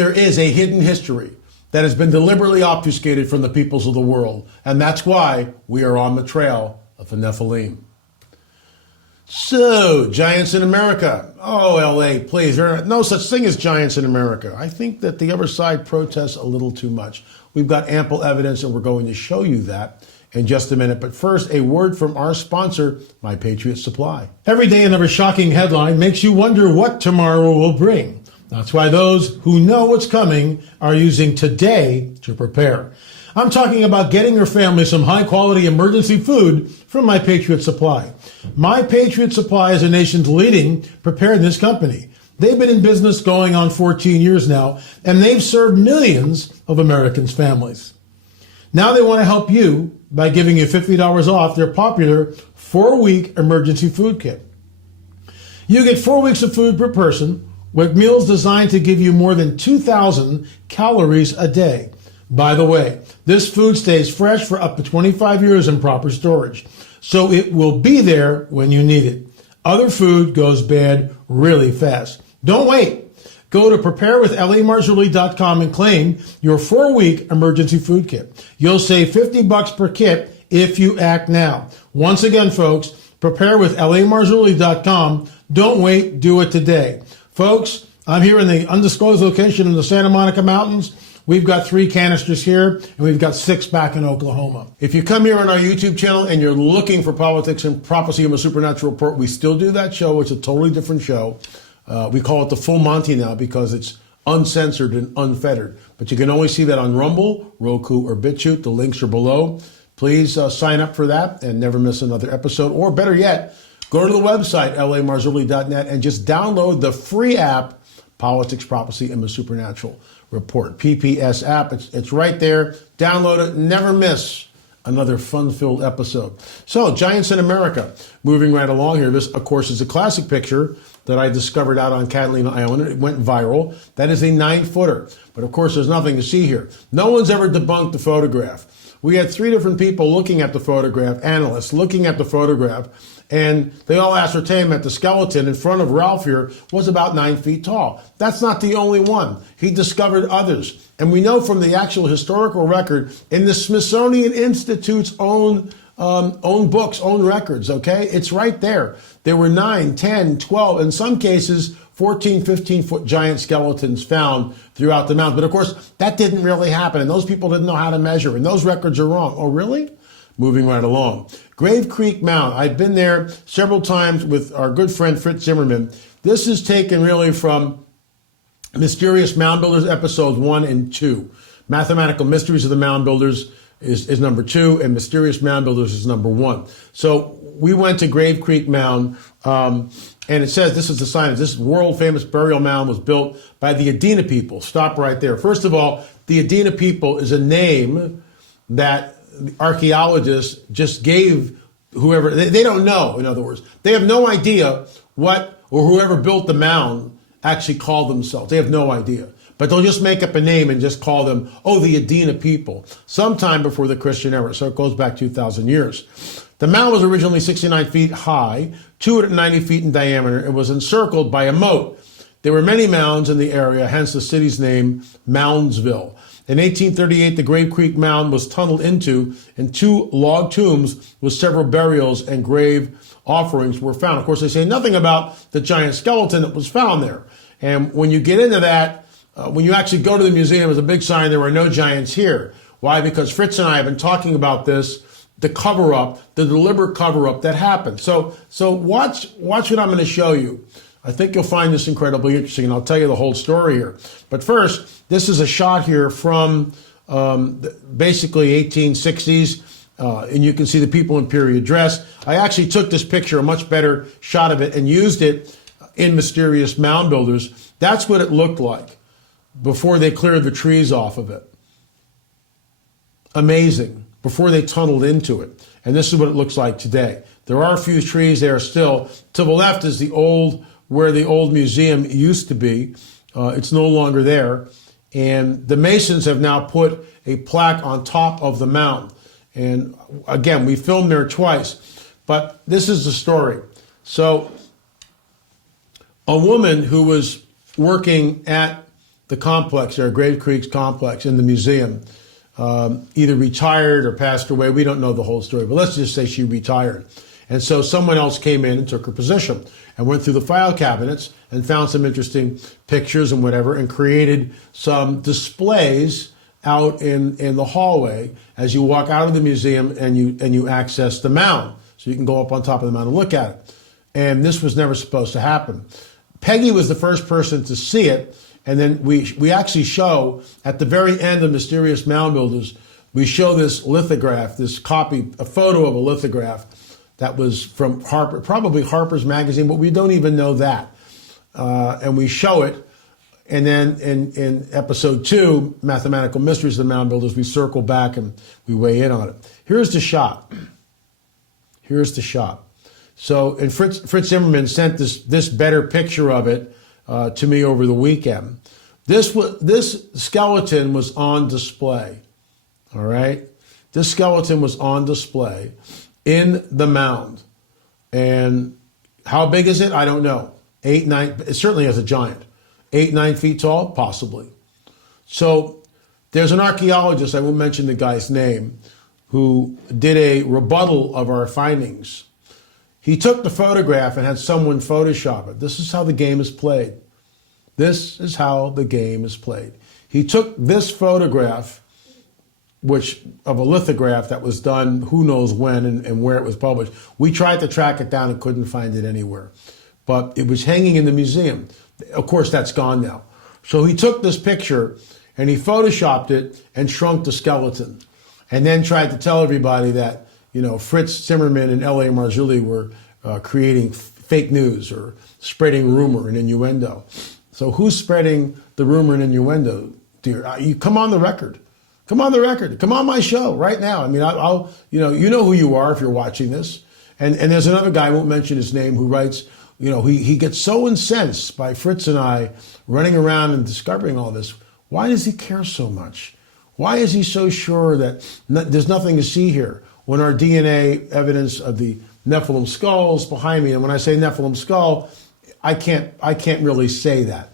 there is a hidden history that has been deliberately obfuscated from the peoples of the world. And that's why we are on the trail of the Nephilim. So, giants in America. Oh, LA, please. There are no such thing as giants in America. I think that the other side protests a little too much. We've got ample evidence, and we're going to show you that in just a minute. But first, a word from our sponsor, My Patriot Supply. Every day another shocking headline makes you wonder what tomorrow will bring. That's why those who know what's coming are using today to prepare. I'm talking about getting your family some high-quality emergency food from My Patriot Supply. My Patriot Supply is the nation's leading preparedness company. They've been in business going on 14 years now, and they've served millions of Americans' families. Now they want to help you by giving you $50 off their popular 4-week emergency food kit. You get 4 weeks of food per person with meals designed to give you more than 2,000 calories a day. By the way, this food stays fresh for up to 25 years in proper storage, so it will be there when you need it. Other food goes bad really fast. Don't wait. Go to preparewithLAMarzulli.com and claim your 4-week emergency food kit. You'll save $50 per kit if you act now. Once again, folks, preparewithLAMarzulli.com. Don't wait. Do it today. Folks, I'm here in the undisclosed location in the Santa Monica Mountains. We've got 3 canisters here, and we've got 6 back in Oklahoma. If you come here on our YouTube channel and you're looking for Politics and Prophecy of a Supernatural Report, we still do that show. It's a totally different show. We call it the Full Monty now because it's uncensored and unfettered. But you can only see that on Rumble, Roku, or Bitchute. The links are below. Please sign up for that and never miss another episode. Or better yet, go to the website, lamarzulli.net, and just download the free app, Politics, Prophecy, and the Supernatural Report, pp&s app. It's right there. Download it. Never miss another fun-filled episode. So, giants in America. Moving right along here. This, of course, is a classic picture that I discovered out on Catalina Island. It went viral. That is a 9-footer. But, of course, there's nothing to see here. No one's ever debunked the photograph. We had 3 different people looking at the photograph, analysts looking at the photograph, and they all ascertained that the skeleton in front of Ralph here was about 9 feet tall. That's not the only one. He discovered others. And we know from the actual historical record in the Smithsonian Institute's own books, own records, okay? It's right there. There were 9, 10, 12, in some cases, 14, 15-foot giant skeletons found throughout the mountain. But of course, that didn't really happen, and those people didn't know how to measure, and those records are wrong. Oh, really? Moving right along. Grave Creek Mound. I've been there several times with our good friend Fritz Zimmerman. This is taken really from Mysterious Mound Builders episodes 1 and 2. Mathematical Mysteries of the Mound Builders is number 2, and Mysterious Mound Builders is number 1. So we went to Grave Creek Mound, and it says, this is the sign, this world famous burial mound was built by the Adena people. Stop right there. First of all, the Adena people is a name that archaeologists just gave whoever, they don't know, in other words. They have no idea what, or whoever built the mound actually called themselves. They have no idea. But they'll just make up a name and just call them, oh, the Adena people, sometime before the Christian era. So it goes back 2,000 years. The mound was originally 69 feet high, 290 feet in diameter. It was encircled by a moat. There were many mounds in the area, hence the city's name, Moundsville. In 1838, the Grave Creek Mound was tunneled into, and 2 log tombs with several burials and grave offerings were found. Of course, they say nothing about the giant skeleton that was found there. And when you get into that, when you actually go to the museum, there's a big sign, there were no giants here. Why? Because Fritz and I have been talking about this, the cover-up, the deliberate cover-up that happened. So watch what I'm going to show you. I think you'll find this incredibly interesting, and I'll tell you the whole story here. But first, this is a shot here from basically 1860s, and you can see the people in period dress. I actually took this picture, a much better shot of it, and used it in Mysterious Mound Builders. That's what it looked like before they cleared the trees off of it. Amazing. Before they tunneled into it. And this is what it looks like today. There are a few trees there still. To the left is where the old museum used to be. It's no longer there. And the Masons have now put a plaque on top of the mound. And again, we filmed there twice. But this is the story. So a woman who was working at the complex there, Grave Creek's complex in the museum, either retired or passed away. We don't know the whole story, but let's just say she retired. And so someone else came in and took her position and went through the file cabinets and found some interesting pictures and whatever, and created some displays out in the hallway as you walk out of the museum and you access the mound. So you can go up on top of the mound and look at it. And this was never supposed to happen. Peggy was the first person to see it. And then we actually show at the very end of Mysterious Mound Builders, we show this lithograph, this copy, a photo of a lithograph that was from Harper, probably Harper's Magazine, but we don't even know that. And we show it. And then in episode 2, Mathematical Mysteries of the Mound Builders, we circle back and we weigh in on it. Here's the shot. Here's the shot. So, and Fritz Zimmerman sent this better picture of it to me over the weekend. This skeleton was on display. All right, this skeleton was on display in the mound, and how big is it? I don't know. 8, 9. It certainly is a giant. 8, 9 feet tall, possibly. So there's an archaeologist, I won't mention the guy's name, who did a rebuttal of our findings. He took the photograph and had someone Photoshop it. This is how the game is played. This is how the game is played. He took this photograph, which of a lithograph that was done who knows when and where it was published. We tried to track it down and couldn't find it anywhere. But it was hanging in the museum. Of course, that's gone now. So he took this picture and he Photoshopped it and shrunk the skeleton. And then tried to tell everybody that, you know, Fritz Zimmerman and L.A. Marzulli were creating fake news or spreading rumor and innuendo. So who's spreading the rumor and innuendo, dear? You come on the record. Come on the record. Come on my show right now. I mean, I'll you know who you are if you're watching this. And there's another guy, I won't mention his name, who writes, you know, he gets so incensed by Fritz and I running around and discovering all this. Why does he care so much? Why is he so sure that there's nothing to see here when our DNA evidence of the Nephilim skulls behind me, and when I say Nephilim skull, I can't really say that.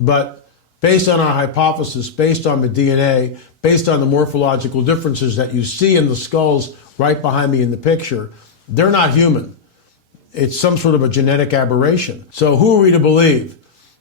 But based on our hypothesis, based on the DNA, based on the morphological differences that you see in the skulls right behind me in the picture, they're not human. It's some sort of a genetic aberration. So who are we to believe?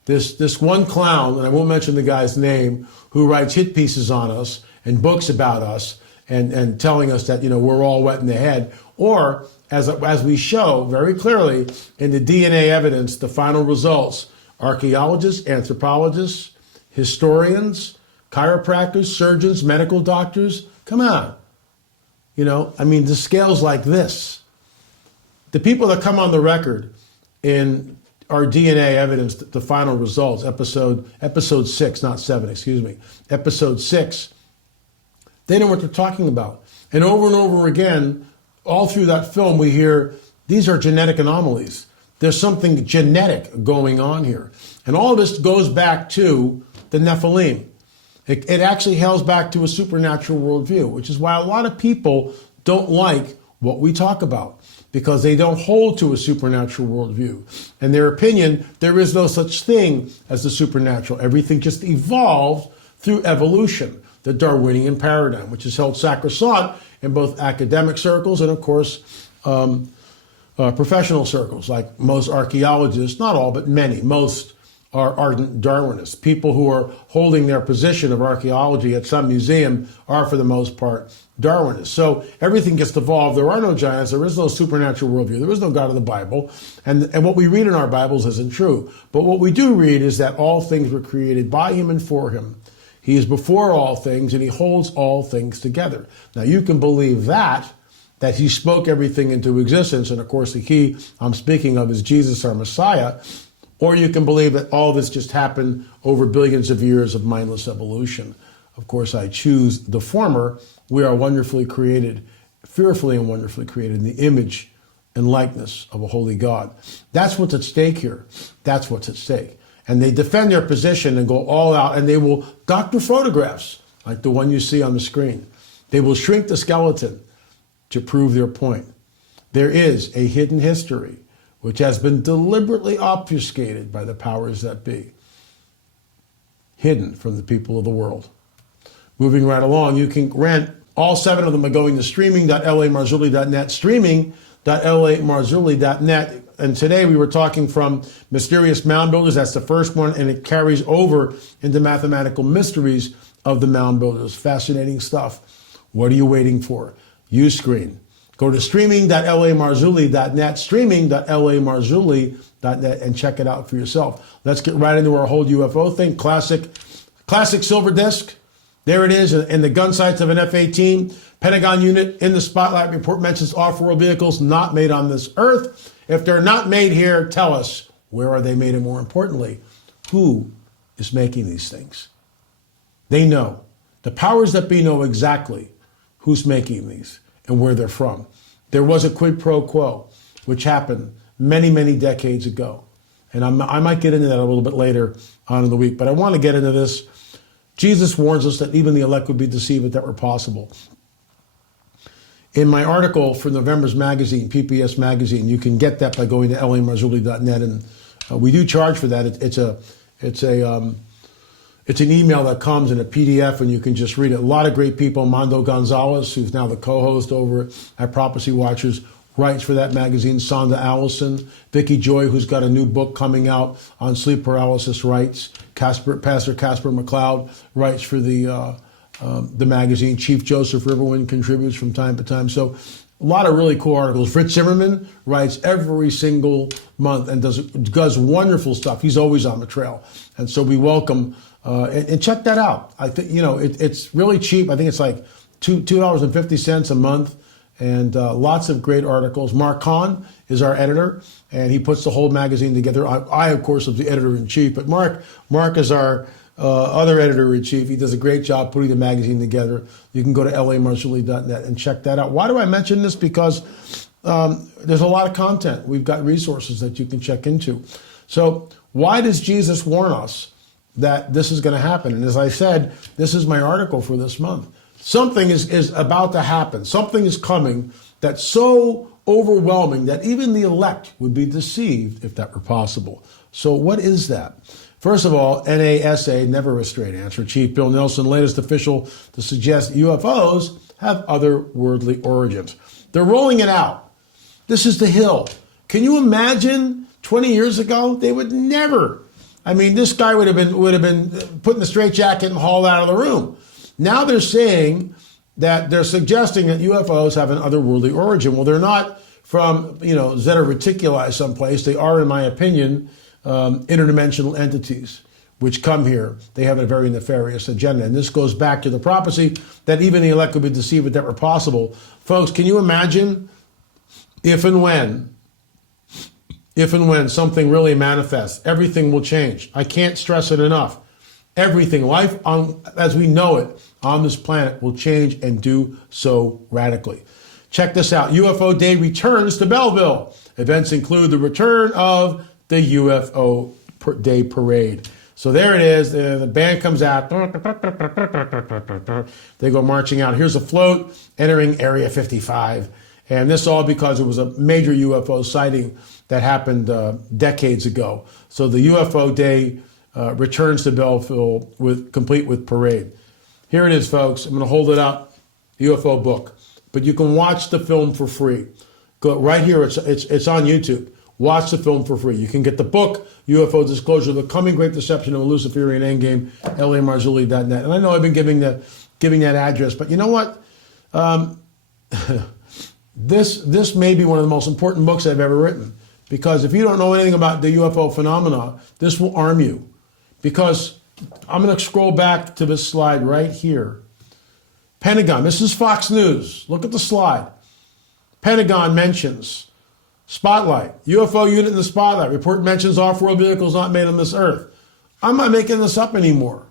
This one clown, and I won't mention the guy's name, who writes hit pieces on us and books about us and telling us that, you know, we're all wet in the head, or as we show very clearly in the DNA evidence, the final results, archaeologists, anthropologists, historians, chiropractors, surgeons, medical doctors, come on. You know, I mean, the scale's like this. The people that come on the record in our DNA evidence, the final results, episode 6, not 7, excuse me, episode 6, they know what they're talking about. And over again, all through that film, we hear these are genetic anomalies. There's something genetic going on here. And all of this goes back to the Nephilim. It actually hails back to a supernatural worldview, which is why a lot of people don't like what we talk about, because they don't hold to a supernatural worldview. In their opinion, there is no such thing as the supernatural. Everything just evolved through evolution, the Darwinian paradigm, which is held sacrosanct in both academic circles and, of course, professional circles. Like most archaeologists, not all, but many, most are ardent Darwinists. People who are holding their position of archaeology at some museum are, for the most part, Darwinists. So everything gets evolved. There are no giants. There is no supernatural worldview. There is no God of the Bible. And what we read in our Bibles isn't true. But what we do read is that all things were created by him and for him. He is before all things, and he holds all things together. Now, you can believe that he spoke everything into existence. And, of course, the he I'm speaking of is Jesus, our Messiah. Or you can believe that all this just happened over billions of years of mindless evolution. Of course, I choose the former. We are wonderfully created, fearfully and wonderfully created in the image and likeness of a holy God. That's what's at stake here. That's what's at stake. And they defend their position and go all out, and they will doctor photographs like the one you see on the screen. They will shrink the skeleton to prove their point. There is a hidden history which has been deliberately obfuscated by the powers that be. hidden from the people of the world. Moving right along, you can rent all 7 of them by going to streaming.lamarzulli.net, streaming.lamarzulli.net. And today we were talking from Mysterious Mound Builders. That's the first one, and it carries over into Mathematical Mysteries of the Mound Builders. Fascinating stuff. What are you waiting for? Use screen. Go to streaming.lamarzulli.net, streaming.lamarzulli.net, and check it out for yourself. Let's get right into our whole UFO thing. Classic silver disc. There it is in the gun sights of an F-18. Pentagon unit in the spotlight. Report mentions off-world vehicles not made on this earth. If they're not made here, tell us, where are they made? And more importantly, who is making these things? They know. The powers that be know exactly who's making these and where they're from. There was a quid pro quo, which happened many, many decades ago. And I might get into that a little bit later on in the week, but I want to get into this. Jesus warns us that even the elect would be deceived if that were possible. In my article for November's magazine, pp&s magazine, you can get that by going to lamarzulli.net, and we do charge for that. It's an email that comes in a PDF, and you can just read it. A lot of great people. Mondo Gonzalez, who's now the co-host over at Prophecy Watchers, writes for that magazine. Sonda Allison, Vicky Joy, who's got a new book coming out on sleep paralysis, writes. Pastor Casper McLeod writes for the magazine. Chief Joseph Riverwind contributes from time to time. So a lot of really cool articles. Fritz Zimmerman writes every single month and does wonderful stuff. He's always on the trail. And so we welcome, and check that out. I think, it's really cheap. I think it's like $2.50 a month, and lots of great articles. Mark Kahn is our editor, and he puts the whole magazine together. I of course, am the editor-in-chief, but Mark is our other editor-in-chief. He does a great job putting the magazine together. You can go to lamarzulli.net and check that out. Why do I mention this? Because there's a lot of content. We've got resources that you can check into. So why does Jesus warn us that this is going to happen? And as I said, this is my article for this month. Something is about to happen. Something is coming that's so overwhelming that even the elect would be deceived if that were possible. So what is that? First of all, NASA, never a straight answer. Chief Bill Nelson, latest official to suggest UFOs have otherworldly origins. They're rolling it out. This is the Hill. Can you imagine 20 years ago? They would never. I mean, this guy would have been put in a straitjacket and hauled out of the room. Now they're saying that they're suggesting that UFOs have an otherworldly origin. Well, they're not from, Zeta Reticuli someplace. They are, in my opinion, interdimensional entities which come here. They have a very nefarious agenda. And this goes back to the prophecy that even the elect would be deceived if that were possible. Folks, can you imagine if and when something really manifests, everything will change. I can't stress it enough. Everything, life as we know it on this planet will change and do so radically. Check this out. UFO Day returns to Belleville. Events include the return of the UFO Day Parade. So there it is. The band comes out. They go marching out. Here's a float entering Area 55. And this all because it was a major UFO sighting that happened decades ago. So the UFO Day returns to Belleville complete with parade. Here it is, folks. I'm going to hold it up, UFO book. But you can watch the film for free. Go right here. It's on YouTube. Watch the film for free. You can get the book, UFO Disclosure, The Coming Great Deception of a Luciferian Endgame, lamarzulli.net. And I know I've been giving that address, but you know what? This may be one of the most important books I've ever written, because if you don't know anything about the UFO phenomena, this will arm you. Because I'm going to scroll back to this slide right here. Pentagon, this is Fox News. Look at the slide. Pentagon mentions spotlight, UFO unit in the spotlight. Report mentions off-world vehicles not made on this earth. I'm not making this up anymore.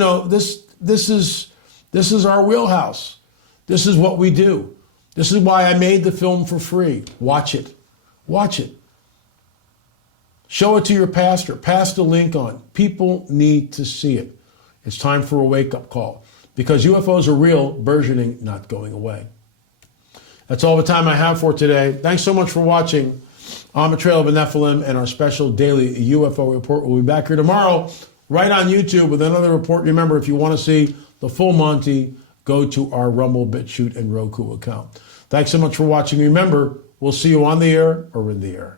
This is our wheelhouse. This is what we do. This is why I made the film for free. Watch it. Watch it. Show it to your pastor. Pass the link on. People need to see it. It's time for a wake-up call, because UFOs are real, burgeoning, not going away. That's all the time I have for today. Thanks so much for watching On the Trail of the Nephilim and our special daily UFO report. We'll be back here tomorrow right on YouTube with another report. Remember, if you want to see the full Monty, go to our Rumble, BitChute, and Roku account. Thanks so much for watching. Remember, we'll see you on the air or in the air.